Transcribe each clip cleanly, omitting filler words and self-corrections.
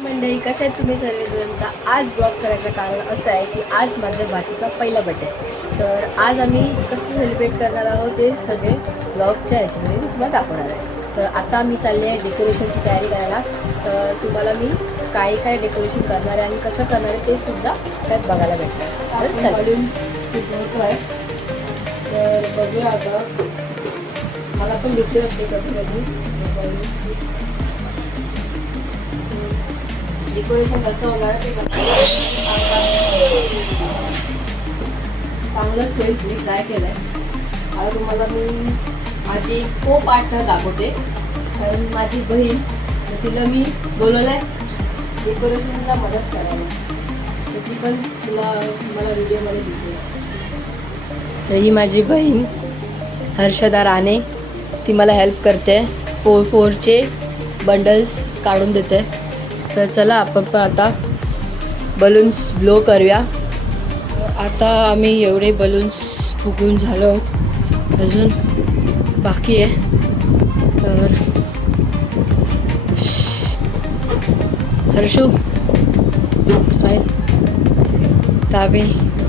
मंडळी, कशा आहेत तुम्ही सर्वजण? तर आज ब्लॉग करायचं कारण असं आहे की आज माझ्या भाचीचा पहिला बड्डे आहे. तर आज आम्ही कसं सेलिब्रेट करणार आहोत ते सगळे ब्लॉगच्या ह्याच्यामध्ये मी तुम्हाला दाखवणार आहे. तर आता मी चालली आहे डेकोरेशनची तयारी करायला. तर तुम्हाला मी काय काय डेकोरेशन करणार आहे आणि कसं करणार आहे ते सुद्धा त्यात बघायला भेटणार. तर बलून्स किती आहे तर बघूया. आता मला पण भीती वाटते कधी कधी बलून्सची. डेकोरेशन कसं होणार ते चांगलंच होईल. मी ट्राय केलं आहे. आता तुम्हाला मी माझी को पार्टनर दाखवते. कारण माझी बहीण, तिला मी बोलवलं आहे डेकोरेशनला मदत करायला. तर ती पण तुम्हाला व्हिडिओमध्ये दिसेल. तर ही माझी बहीण हर्षदा राणे, ती मला हेल्प करते. 4-4चे बंडल्स काढून देते. तर चला आपण पण आता बलून्स ब्लो करूया. आता आम्ही एवढे बलून्स फुगून झालो, अजून बाकी आहे. तर हर्षू स्माईल. तर आम्ही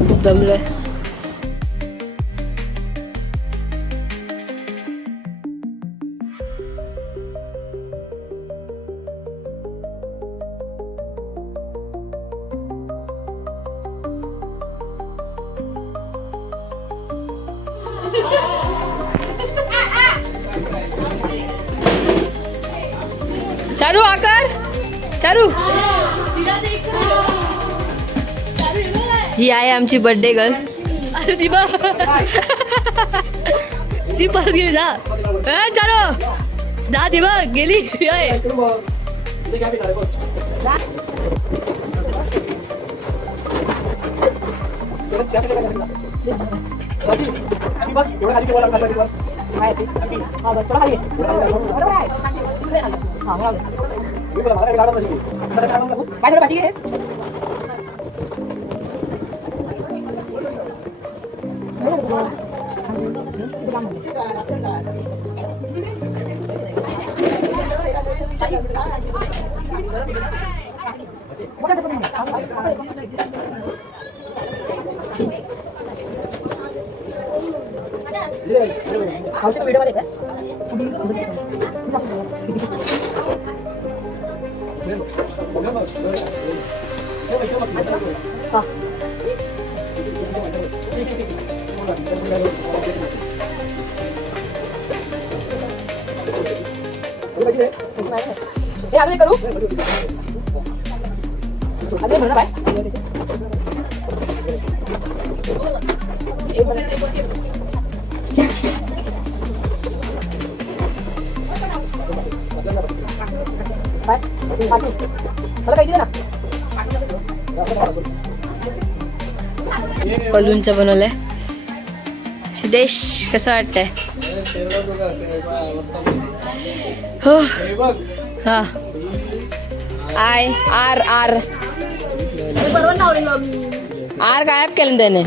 खूप दमलो आहे. चारू आकर चारू. ही आहे आमची बर्थडे गर्ल. अरे ती बघ, ती परत गेली. जा चारू, जा. ती बघ गेली. आगे करू आगे भरना भाई. बलूनचं बनवलंय. सिद्धेश कसं वाटतंय? हो हा. आय आर आर आर गायब केलं त्याने.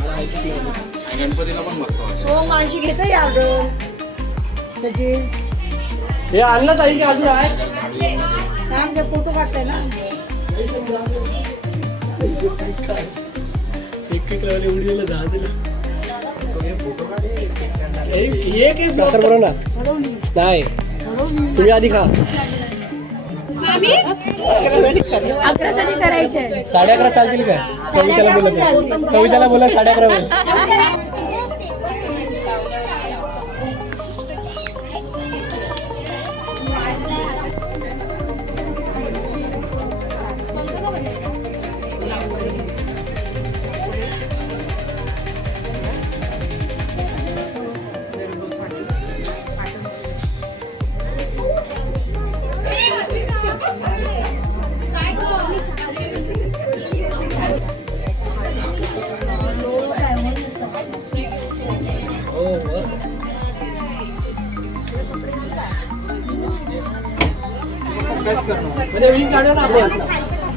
हे आणलं ताई की अजून आहे? फोटो काढताय ना. नाही तुम्ही आधी खा. 11:30 चालतील काय? कविताला बोला 11:30.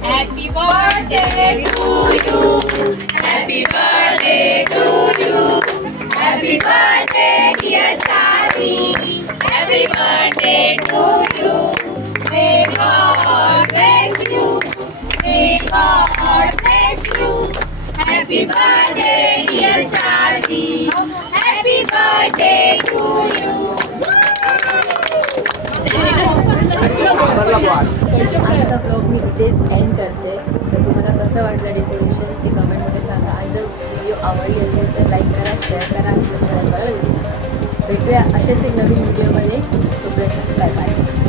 Happy birthday to you. Happy birthday to you. Happy birthday dear Chavi. Happy birthday to you. May God bless you. Happy birthday, dear Charlie. Happy birthday to you. आजचा ब्लॉग मी इथेच एंड करते. तर तुम्हाला कसं वाटलं डेकोरेशन ते कमेंटमध्ये सांगा. आणि जर व्हिडिओ आवडली असेल तर लाईक करा, शेअर करा आणि सबस्क्राईब करायला विसरू नका. भेटूया असेच एक नवीन व्हिडिओमध्ये. तोपर्यंत बाय बाय.